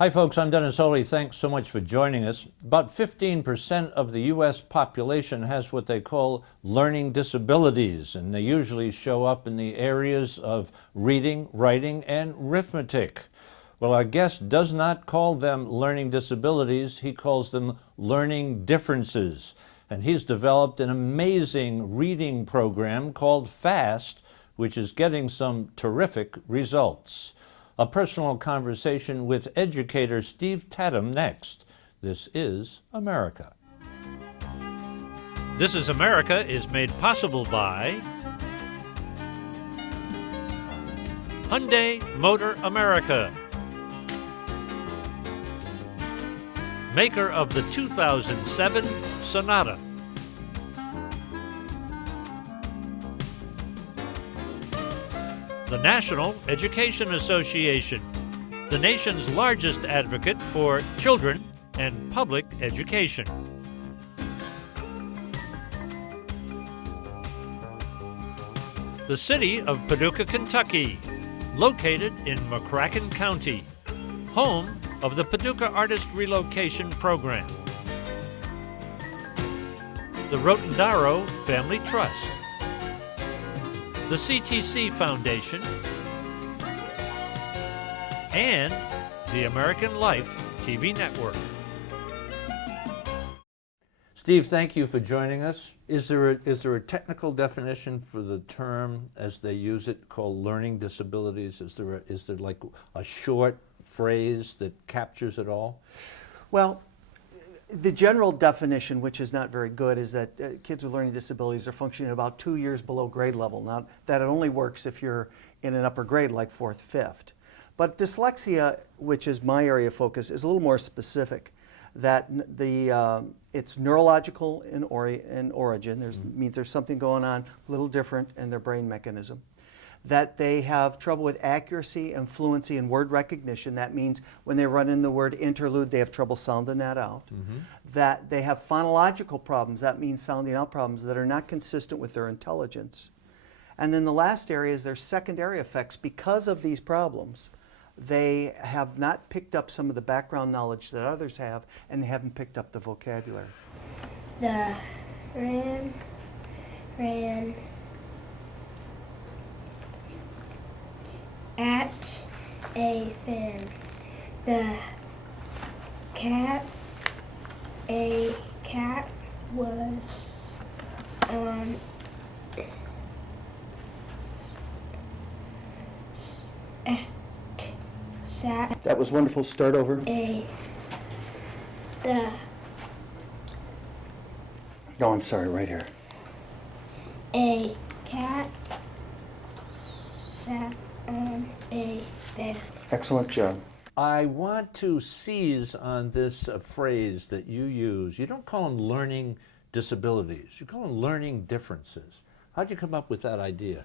Hi folks, I'm Dennis Wholey. Thanks so much for joining us. About 15% of the U.S. population has what they call learning disabilities, and they usually show up in the areas of reading, writing, and arithmetic. Well, our guest does not call them learning disabilities, he calls them learning differences. And he's developed an amazing reading program called FAST, which is getting some terrific results. A personal conversation with educator Steve Tattum next. This is America. This is America is made possible by Hyundai Motor America, maker of the 2007 Sonata. The National Education Association, the nation's largest advocate for children and public education. The city of Paducah, Kentucky, located in McCracken County, home of the Paducah Artist Relocation Program. The Rotendaro Family Trust, the CTC Foundation, and the American Life TV network. Steve, thank you for joining us. Is there a technical definition for the term as they use it called learning disabilities? Is there like a short phrase that captures it all? Well, the general definition, which is not very good, is that kids with learning disabilities are functioning about 2 years below grade level. Now, that only works if you're in an upper grade like 4th, 5th. But dyslexia, which is my area of focus, is a little more specific. That it's neurological in origin. Means there's something going on a little different in their brain mechanism. That they have trouble with accuracy and fluency in word recognition. That means when they run in the word interlude, they have trouble sounding that out. That they have phonological problems. That means sounding out problems that are not consistent with their intelligence. And then the last area is their secondary effects. Because of these problems, they have not picked up some of the background knowledge that others have, and they haven't picked up the vocabulary. The ran at a fair. The cat was on sat. That was wonderful. Start over. No, I'm sorry, right here. A cat sat on a desk. Excellent job. I want to seize on this phrase that you use. You don't call them learning disabilities. You call them learning differences. How'd you come up with that idea?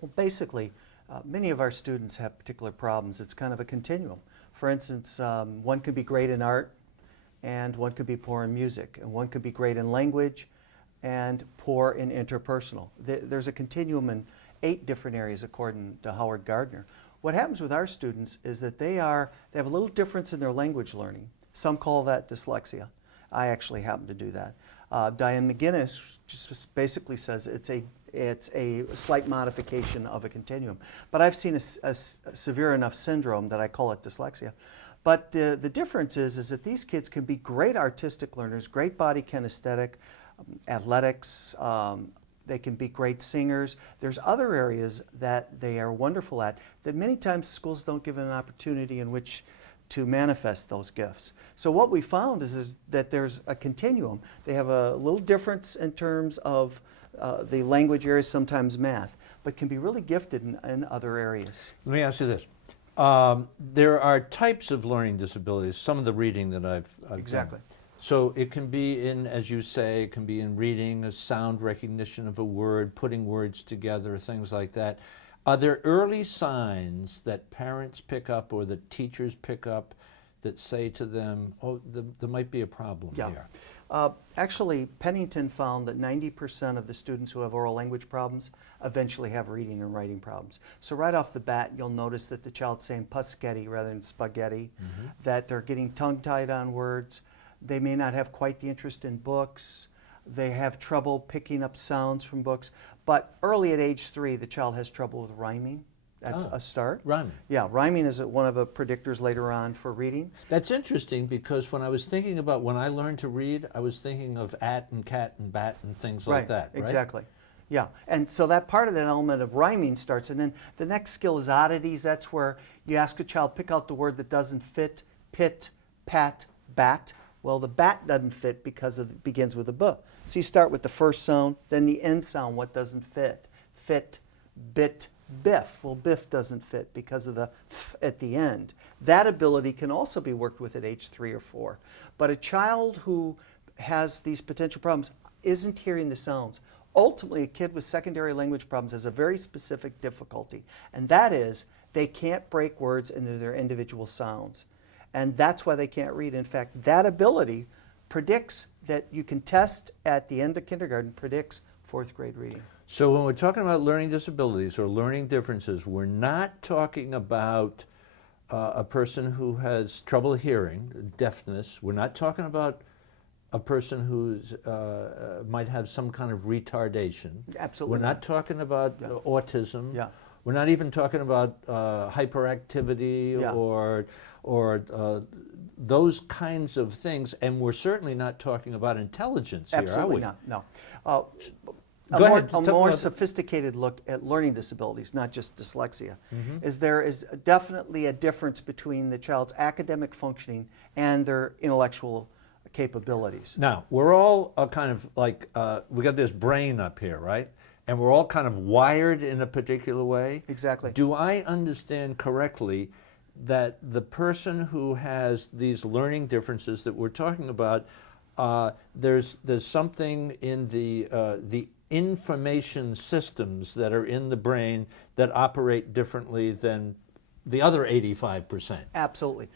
Well, basically, many of our students have particular problems. It's kind of a continuum. For instance, one could be great in art, and one could be poor in music, and one could be great in language, and poor in interpersonal. There's a continuum in 8 different areas according to Howard Gardner. What happens with our students is that they have a little difference in their language learning. Some call that dyslexia. I actually happen to do that. Diane McGinnis just basically says it's a slight modification of a continuum. But I've seen a severe enough syndrome that I call it dyslexia. But the difference is that these kids can be great artistic learners, great body kinesthetic, athletics, they can be great singers. There's other areas that they are wonderful at that many times schools don't give them an opportunity in which to manifest those gifts. So what we found is that there's a continuum. They have a little difference in terms of the language areas, sometimes math, but can be really gifted in other areas. Let me ask you this. There are types of learning disabilities, some of the reading that I've Exactly. done. So it can be in, as you say, it can be in reading, a sound recognition of a word, putting words together, things like that. Are there early signs that parents pick up or that teachers pick up that say to them, oh, there might be a problem here? Actually, Pennington found that 90% of the students who have oral language problems eventually have reading and writing problems. So right off the bat, you'll notice that the child's saying pusketty rather than spaghetti, that they're getting tongue-tied on words, they may not have quite the interest in books, they have trouble picking up sounds from books, but early at age 3, the child has trouble with rhyming. That's a start. Rhyming. Yeah, rhyming is one of the predictors later on for reading. That's interesting because when I was thinking about when I learned to read, I was thinking of at and cat and bat and things like that, right? Exactly. Yeah, and so that part of that element of rhyming starts, and then the next skill is oddities. That's where you ask a child, pick out the word that doesn't fit, pit, pat, bat. Well, the bat doesn't fit because it begins with a b. So you start with the first sound, then the end sound, what doesn't fit? Fit, bit, biff. Well, biff doesn't fit because of the f at the end. That ability can also be worked with at age 3 or 4. But a child who has these potential problems isn't hearing the sounds. Ultimately, a kid with secondary language problems has a very specific difficulty, and that is they can't break words into their individual sounds. And that's why they can't read. In fact, that ability predicts that you can test at the end of kindergarten, predicts 4th grade reading. So when we're talking about learning disabilities or learning differences, we're not talking about a person who has trouble hearing, deafness. We're not talking about a person who might have some kind of retardation. Absolutely. We're not talking about autism. Yeah. We're not even talking about hyperactivity or those kinds of things, and we're certainly not talking about intelligence here, Absolutely are we? not, no. A more sophisticated look at learning disabilities, not just dyslexia, is there is definitely a difference between the child's academic functioning and their intellectual capabilities. Now, we're all kind of like, we got this brain up here, right? And we're all kind of wired in a particular way. Exactly. Do I understand correctly that the person who has these learning differences that we're talking about, there's something in the information systems that are in the brain that operate differently than the other 85%? Absolutely.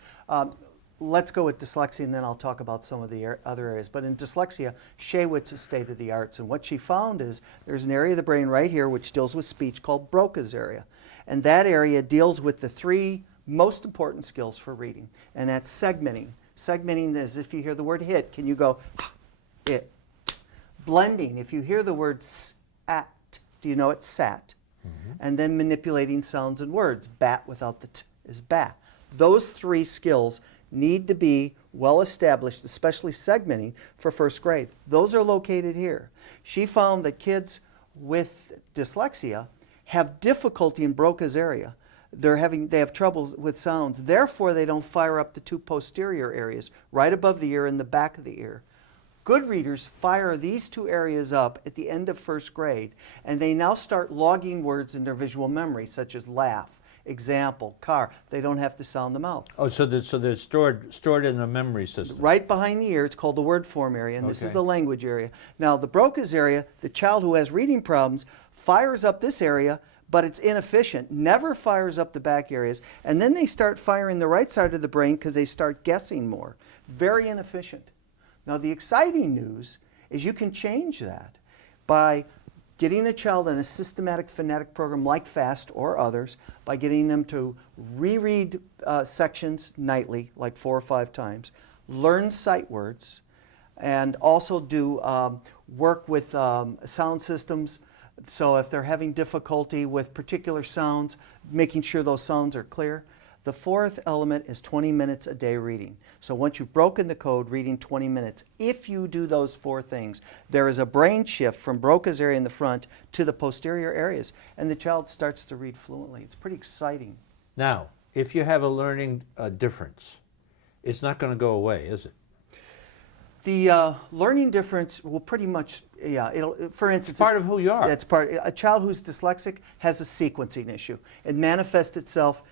Let's go with dyslexia, and then I'll talk about some of the other areas. But in dyslexia, Shaywitz is state of the arts, and what she found is there's an area of the brain right here which deals with speech called Broca's area, and that area deals with the 3 most important skills for reading, and that's segmenting. Segmenting is if you hear the word hit, can you go it? Blending, if you hear the word s-at, do you know it's sat? And then manipulating sounds and words. Bat without the t is bat. Those 3 skills need to be well established, especially segmenting for 1st grade. Those are located here. She found that kids with dyslexia have difficulty in Broca's area. They have trouble with sounds. Therefore, they don't fire up the 2 posterior areas, right above the ear and the back of the ear. Good readers fire these 2 areas up at the end of 1st grade, and they now start logging words in their visual memory, such as laugh, example, car. They don't have to sound them out. Oh, so they're stored in a memory system. Right behind the ear, it's called the word form area, and this is the language area. Now, the Broca's area, the child who has reading problems fires up this area, but it's inefficient, never fires up the back areas, and then they start firing the right side of the brain because they start guessing more. Very inefficient. Now, the exciting news is you can change that by getting a child in a systematic phonetic program like FAST or others, by getting them to reread sections nightly, like 4 or 5 times, learn sight words, and also do work with sound systems. So if they're having difficulty with particular sounds, making sure those sounds are clear. The 4th element is 20 minutes a day reading. So once you've broken the code, reading 20 minutes. If you do those 4 things, there is a brain shift from Broca's area in the front to the posterior areas, and the child starts to read fluently. It's pretty exciting. Now, if you have a learning difference, it's not going to go away, is it? The learning difference will pretty much, for instance, it's part of who you are. That's part. A child who's dyslexic has a sequencing issue. It manifests itself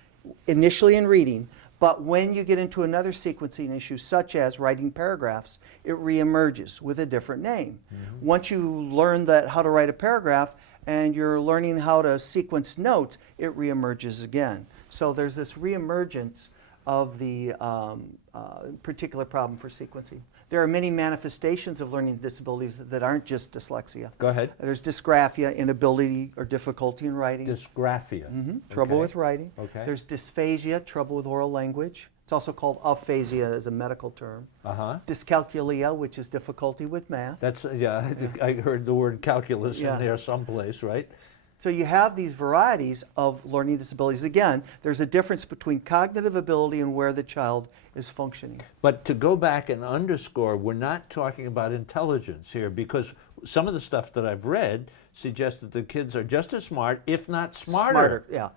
initially in reading, but when you get into another sequencing issue, such as writing paragraphs, it reemerges with a different name. Once you learn how to write a paragraph and you're learning how to sequence notes, it reemerges again. So there's this reemergence of the particular problem for sequencing. There are many manifestations of learning disabilities that aren't just dyslexia. Go ahead. There's dysgraphia, inability or difficulty in writing. Dysgraphia. Trouble Okay. with writing. Okay. There's dysphagia, trouble with oral language. It's also called aphasia as a medical term. Dyscalculia, which is difficulty with math. That's, yeah, I heard the word calculus Yeah. in there someplace, right? So you have these varieties of learning disabilities. Again, there's a difference between cognitive ability and where the child is functioning. But to go back and underscore, we're not talking about intelligence here, because some of the stuff that I've read suggests that the kids are just as smart, if not smarter. Yeah.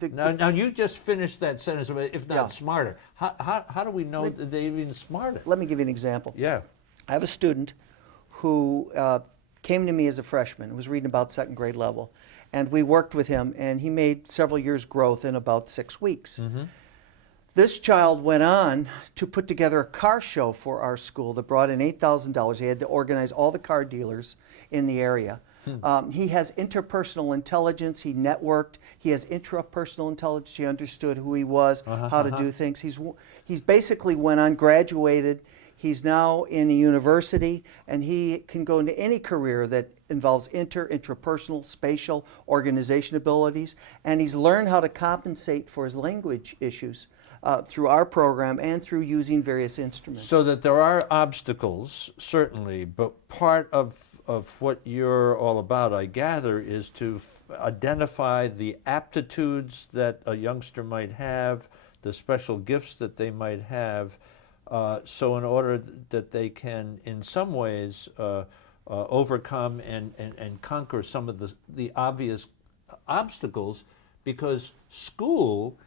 Now you just finished that sentence about if not Yeah. smarter. How do we know that they're even smarter? Let me give you an example. Yeah. I have a student who came to me as a freshman, who was reading about second grade level, and we worked with him, and he made several years' growth in about 6 weeks. This child went on to put together a car show for our school that brought in $8,000. He had to organize all the car dealers in the area. He has interpersonal intelligence. He networked. He has intrapersonal intelligence. He understood who he was, how to do things. He's basically went on, graduated. He's now in a university, and he can go into any career that involves intrapersonal, spatial, organization abilities, and he's learned how to compensate for his language issues through our program and through using various instruments. So that there are obstacles, certainly, but part of what you're all about, I gather, is to identify the aptitudes that a youngster might have, the special gifts that they might have, so in order that they can, in some ways, overcome and conquer some of the obvious obstacles, because school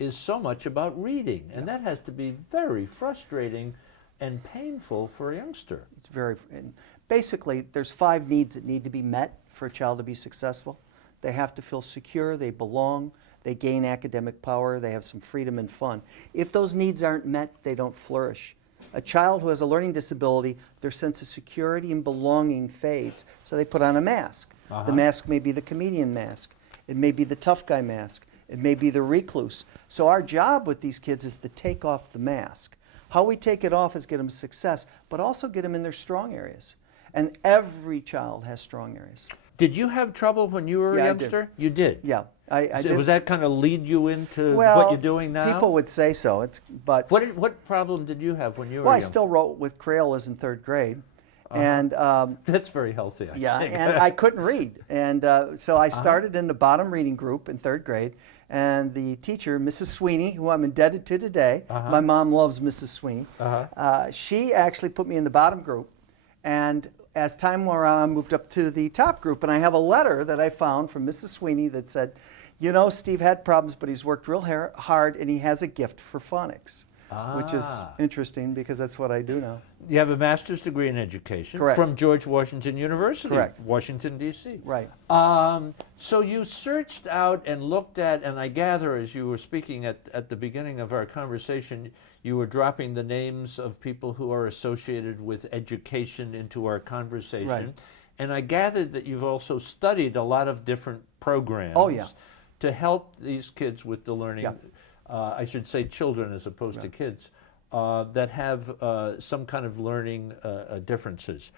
is so much about reading, and that has to be very frustrating and painful for a youngster. It's very, and basically, there's 5 needs that need to be met for a child to be successful. They have to feel secure, they belong, they gain academic power, they have some freedom and fun. If those needs aren't met, they don't flourish. A child who has a learning disability, their sense of security and belonging fades, so they put on a mask. The mask may be the comedian mask, it may be the tough guy mask, it may be the recluse. So our job with these kids is to take off the mask. How we take it off is get them success, but also get them in their strong areas. And every child has strong areas. Did you have trouble when you were a youngster? You did? Yeah. I did. Was that kind of lead you into what you're doing now? People would say so. But what problem did you have when you were well, a I youngster? still wrote with Crayolas in 3rd grade. And that's very healthy, I yeah, think. and I couldn't read. And so I started in the bottom reading group in 3rd grade. And the teacher, Mrs. Sweeney, who I'm indebted to today, my mom loves Mrs. Sweeney, she actually put me in the bottom group. And as time wore on, I moved up to the top group. And I have a letter that I found from Mrs. Sweeney that said, you know, Steve had problems, but he's worked real hard, and he has a gift for phonics, which is interesting because that's what I do now. You have a master's degree in education. Correct. From George Washington University. Correct. Washington, D.C. Right. So you searched out and looked at, and I gather as you were speaking at the beginning of our conversation, you were dropping the names of people who are associated with education into our conversation. Right. And I gathered that you've also studied a lot of different programs to help these kids with the learning, I should say children as opposed to kids, that have some kind of learning differences.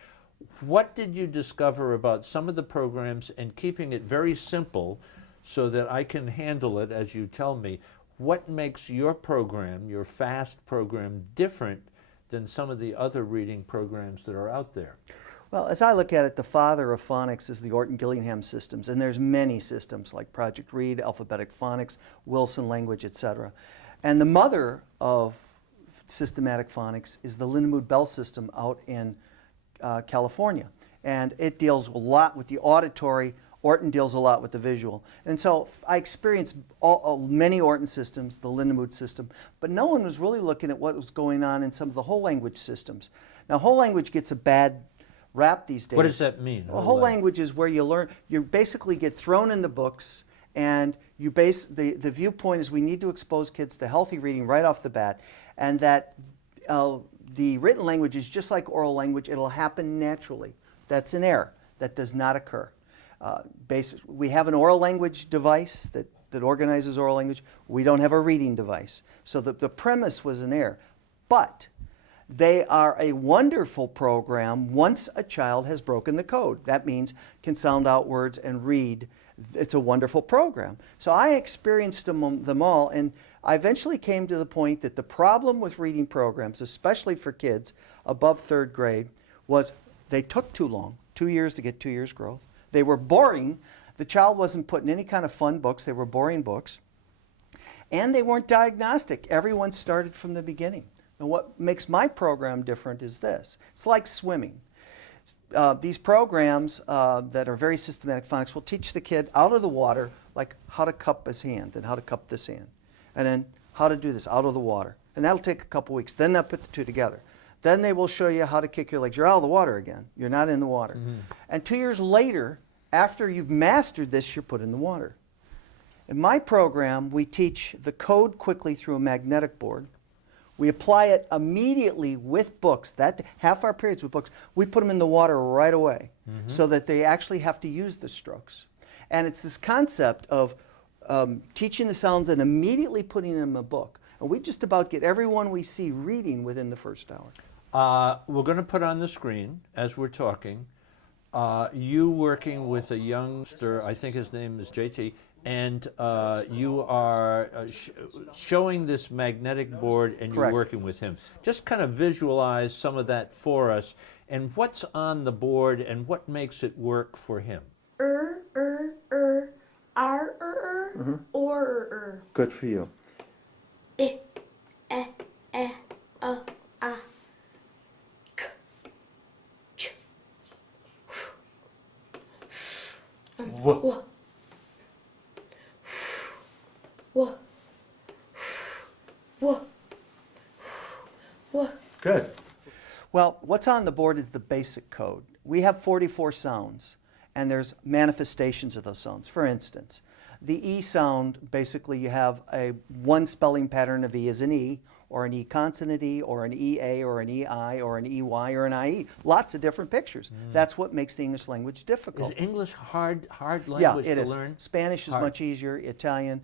What did you discover about some of the programs, and keeping it very simple so that I can handle it as you tell me, what makes your program, your FAST program, different than some of the other reading programs that are out there? Well, as I look at it, the father of phonics is the Orton-Gillingham systems, and there's many systems like Project Read, Alphabetic Phonics, Wilson Language, etc. And the mother of systematic phonics is the Lindemood Bell system out in California. And it deals a lot with the auditory. Orton deals a lot with the visual. And so I experienced many Orton systems, the Lindemood system, but no one was really looking at what was going on in some of the whole language systems. Now, whole language gets a bad rap these days. What does that mean? Well, whole language is where you learn, you basically get thrown in the books, and you the viewpoint is we need to expose kids to healthy reading right off the bat, and that the written language is just like oral language. It'll happen naturally. That's an error. That does not occur. We have an oral language device that that organizes oral language. We don't have a reading device. So the premise was an error. But they are a wonderful program once a child has broken the code. That means can sound out words and read. It's a wonderful program. So I experienced them all, and I eventually came to the point that the problem with reading programs, especially for kids above 3rd grade, was they took too long, 2 years to get 2 years growth. They were boring. The child wasn't put in any kind of fun books. They were boring books. And they weren't diagnostic. Everyone started from the beginning. Now, what makes my program different is this. It's like swimming. These programs that are very systematic phonics will teach the kid out of the water, like how to cup his hand and how to cup this hand, and then how to do this out of the water. And that'll take a couple weeks. Then they'll put the two together. Then they will show you how to kick your legs. You're out of the water again. You're not in the water. Mm-hmm. And 2 years later, after you've mastered this, you're put in the water. In my program, we teach the code quickly through a magnetic board. We apply it immediately with books. That half our periods with books, we put them in the water right away, mm-hmm. so that they actually have to use the strokes. And it's this concept of teaching the sounds and immediately putting them in a book. And we just about get everyone we see reading within the first hour. We're going to put on the screen, as we're talking, you working with a youngster, I think his name is JT, and you are showing this magnetic board and you're working with him. Just kind of visualize some of that for us, and what's on the board and what makes it work for him. Mm-hmm. Or. Good for you. K, ch. Whoa. Good. Well, what's on the board is the basic code. We have 44 sounds, and there's manifestations of those sounds. For instance, the E sound, basically you have one spelling pattern of E as an E, or an E consonant E, or an EA, or an EI, or an EY, or an IE. Lots of different pictures. That's what makes the English language difficult. Is English hard language to learn? Yeah, it is. Spanish is much easier. Italian,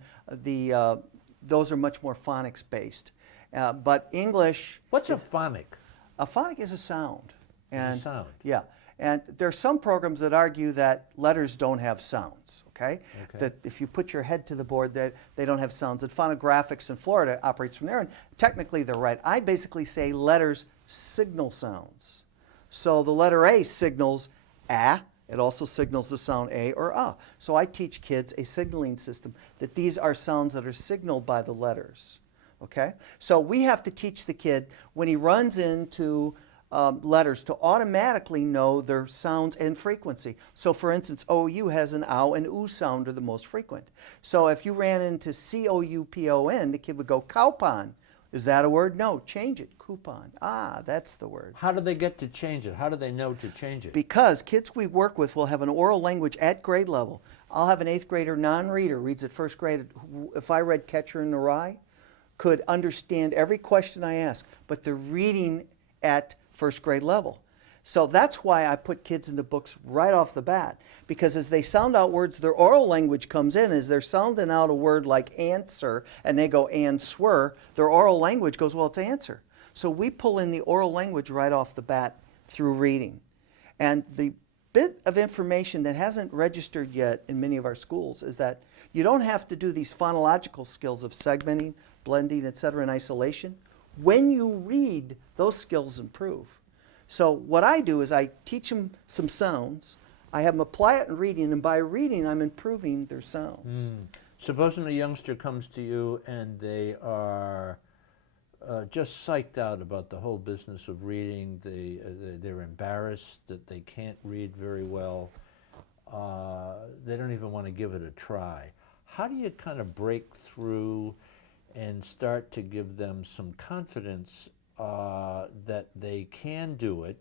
those are much more phonics based. But English... What's a phonic? A phonic is a sound. It's a sound. Yeah. And there are some programs that argue that letters don't have sounds, okay? That if you put your head to the board, that they don't have sounds. And phonographics in Florida operates from there, and technically they're right. I basically say letters signal sounds. So the letter A signals A. It also signals the sound A or A. So I teach kids a signaling system that these are sounds that are signaled by the letters, okay? So we have to teach the kid when he runs into letters to automatically know their sounds and frequency. So for instance, OU has an OW and OO sound are the most frequent. So if you ran into COUPON, the kid would go cowpon. Is that a word? No, change it, coupon. Ah, that's the word. How do they get to change it? How do they know to change it? Because kids we work with will have an oral language at grade level. I'll have an 8th grader non-reader, reads at 1st grade. If I read Catcher in the Rye, could understand every question I ask, but they're reading at 1st grade level. So that's why I put kids in the books right off the bat, because as they sound out words, their oral language comes in. As they're sounding out a word like answer, and they go answer, their oral language goes, well, it's answer. So we pull in the oral language right off the bat through reading. And the bit of information that hasn't registered yet in many of our schools is that you don't have to do these phonological skills of segmenting, blending, etc. in isolation. When you read, those skills improve. So what I do is I teach them some sounds, I have them apply it in reading, and by reading I'm improving their sounds. Supposing a youngster comes to you and they are just psyched out about the whole business of reading, they're embarrassed that they can't read very well, they don't even want to give it a try. How do you kind of break through and start to give them some confidence that they can do it?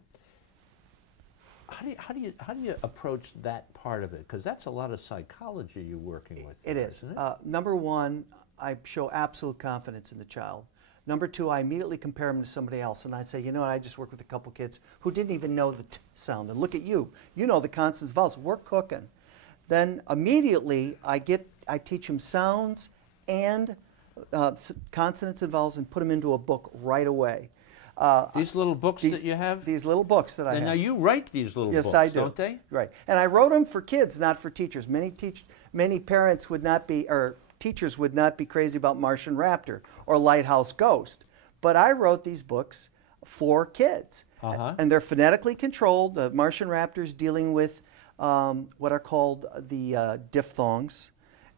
How do you approach that part of it? Because that's a lot of psychology you're working with. It is. Isn't it? Number one, I show absolute confidence in the child. Number two, I immediately compare them to somebody else, and I say, you know what, I just worked with a couple kids who didn't even know the T sound, and look at you. You know the consonants, vowels. We're cooking. Then immediately I get I teach them sounds and consonants and vowels and put them into a book right away. These little books that you have? These little books that I have. Now you write these little Yes, books, I do. don't they? Right. And I wrote them for kids, not for teachers. Many parents would not be, or teachers would not be crazy about Martian Raptor or Lighthouse Ghost. But I wrote these books for kids. And they're phonetically controlled. The Martian Raptor's dealing with what are called the diphthongs.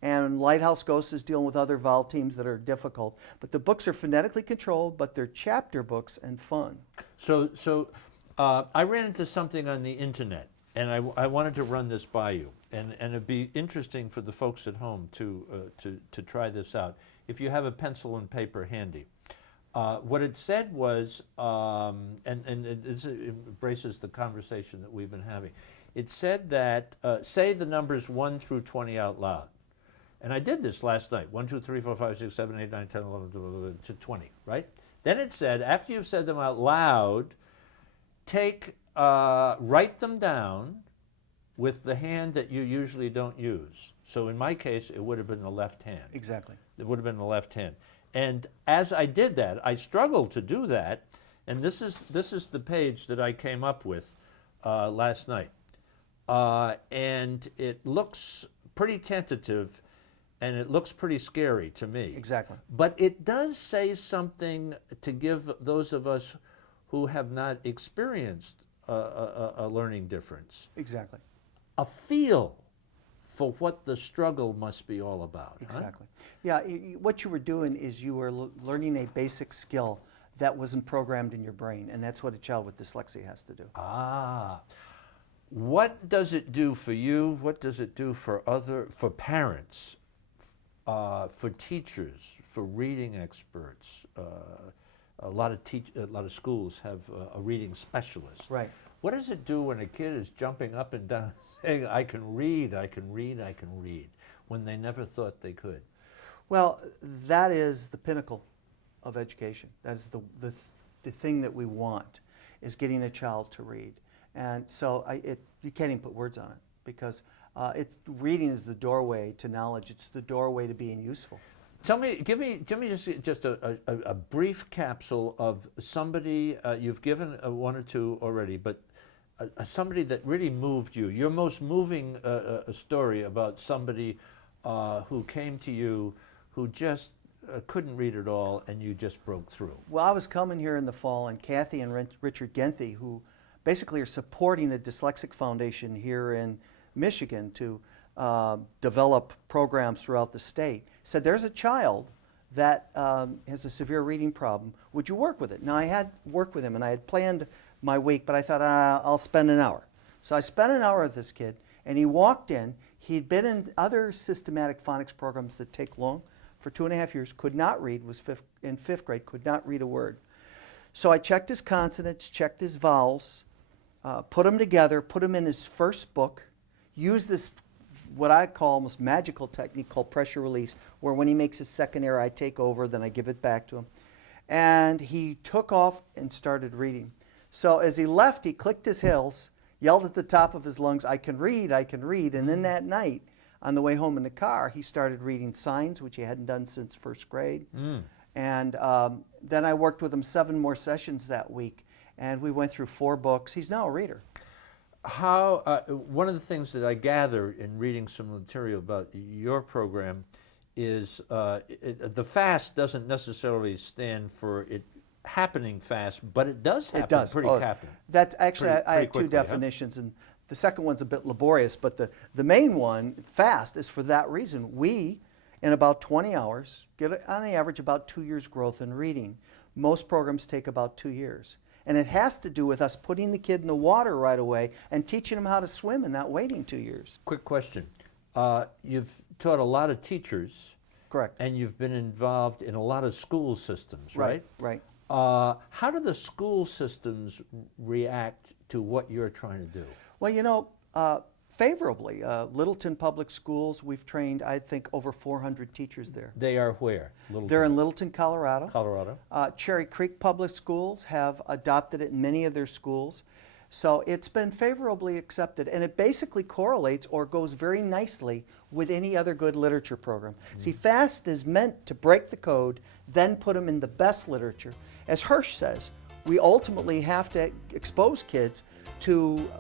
And Lighthouse Ghost is dealing with other vowel teams that are difficult. But the books are phonetically controlled, but they're chapter books and fun. So I ran into something on the internet, and I wanted to run this by you. And it'd be interesting for the folks at home to try this out, if you have a pencil and paper handy. What it said was, and this embraces the conversation that we've been having. It said that, say the numbers 1 through 20 out loud. And I did this last night, 1, 2, 3, 4, 5, 6, 7, 8, 9, 10, 11, 12, to 20, right? Then it said, after you've said them out loud, write them down with the hand that you usually don't use. So in my case, it would have been the left hand. Exactly. It would have been the left hand. And as I did that, I struggled to do that, and this is the page that I came up with last night. And it looks pretty tentative, and it looks pretty scary to me. Exactly. But it does say something to give those of us who have not experienced a learning difference Exactly. a feel for what the struggle must be all about. Exactly. Yeah, what you were doing is you were learning a basic skill that wasn't programmed in your brain, and that's what a child with dyslexia has to do. What does it do for you? What does it do for parents, for teachers, for reading experts? A lot of schools have a reading specialist. Right. What does it do when a kid is jumping up and down saying, I can read, I can read, I can read, when they never thought they could? Well, that is the pinnacle of education. That is the thing that we want, is getting a child to read. And so you can't even put words on it, because reading is the doorway to knowledge. It's the doorway to being useful. Give me just a brief capsule of somebody, you've given one or two already, but somebody that really moved you. Your most moving story about somebody who came to you who just couldn't read at all, and you just broke through. Well, I was coming here in the fall, and Kathy and Richard Genthy, who basically are supporting a dyslexic foundation here in Michigan to develop programs throughout the state, said there's a child that has a severe reading problem. Would you work with it? Now, I had worked with him, and I had planned my week, but I thought I'll spend an hour. So I spent an hour with this kid, and he walked in. He'd been in other systematic phonics programs that take long for 2.5 years, could not read, was in 5th grade, could not read a word. So I checked his consonants, checked his vowels, put them together, put them in his first book, used this what I call almost magical technique called pressure release, where when he makes a second error, I take over, then I give it back to him. And he took off and started reading. So as he left, he clicked his heels, yelled at the top of his lungs, I can read, I can read. And then that night, on the way home in the car, he started reading signs, which he hadn't done since 1st grade. And then I worked with him 7 more sessions that week, and we went through 4 books. He's now a reader. One of the things that I gather in reading some material about your program is the fast doesn't necessarily stand for it happening fast, but it does happen pretty happen. That's actually, I had quickly, 2 definitions, and the second one's a bit laborious, but the main one, fast, is for that reason. We, in about 20 hours, get on the average about 2 years growth in reading. Most programs take about 2 years. And it has to do with us putting the kid in the water right away and teaching him how to swim and not waiting 2 years. Quick question. You've taught a lot of teachers. Correct. And you've been involved in a lot of school systems, right? Right. How do the school systems react to what you're trying to do? Well, you know, favorably. Littleton Public Schools, we've trained, I think, over 400 teachers there. They are where? Littleton? They're in Littleton, Colorado. Colorado. Cherry Creek Public Schools have adopted it in many of their schools. So it's been favorably accepted, and it basically correlates or goes very nicely with any other good literature program. See, FAST is meant to break the code, then put them in the best literature. As Hirsch says, we ultimately have to expose kids to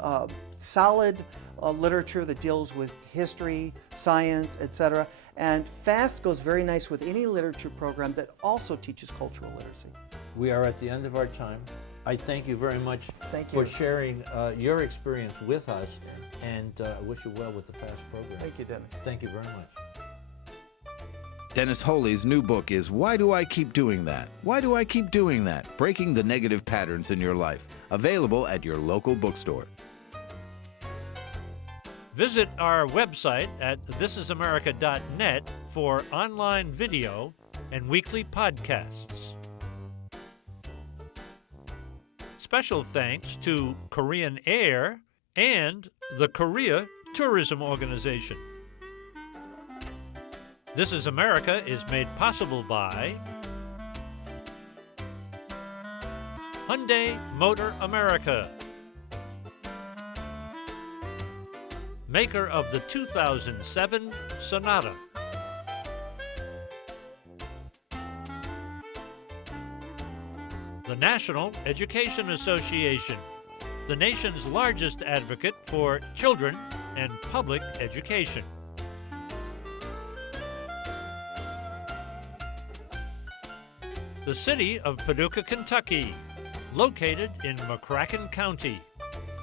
solid literature that deals with history, science, etc. And FAST goes very nice with any literature program that also teaches cultural literacy. We are at the end of our time. I thank you very much for Thank you. sharing your experience with us, and I wish you well with the FAST program. Thank you, Dennis. Thank you very much. Dennis Wholey's new book is Why Do I Keep Doing That? Why Do I Keep Doing That? Breaking the Negative Patterns in Your Life. Available at your local bookstore. Visit our website at thisisamerica.net for online video and weekly podcasts. Special thanks to Korean Air and the Korea Tourism Organization. This is America is made possible by Hyundai Motor America, maker of the 2007 Sonata. The National Education Association, the nation's largest advocate for children and public education. The City of Paducah, Kentucky, located in McCracken County,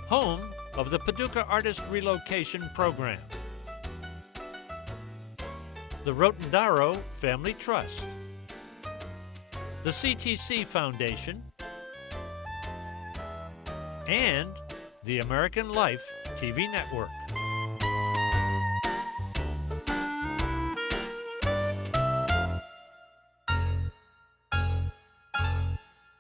home of the Paducah Artist Relocation Program. The Rotendaro Family Trust, the CTC Foundation, and the American Life TV Network.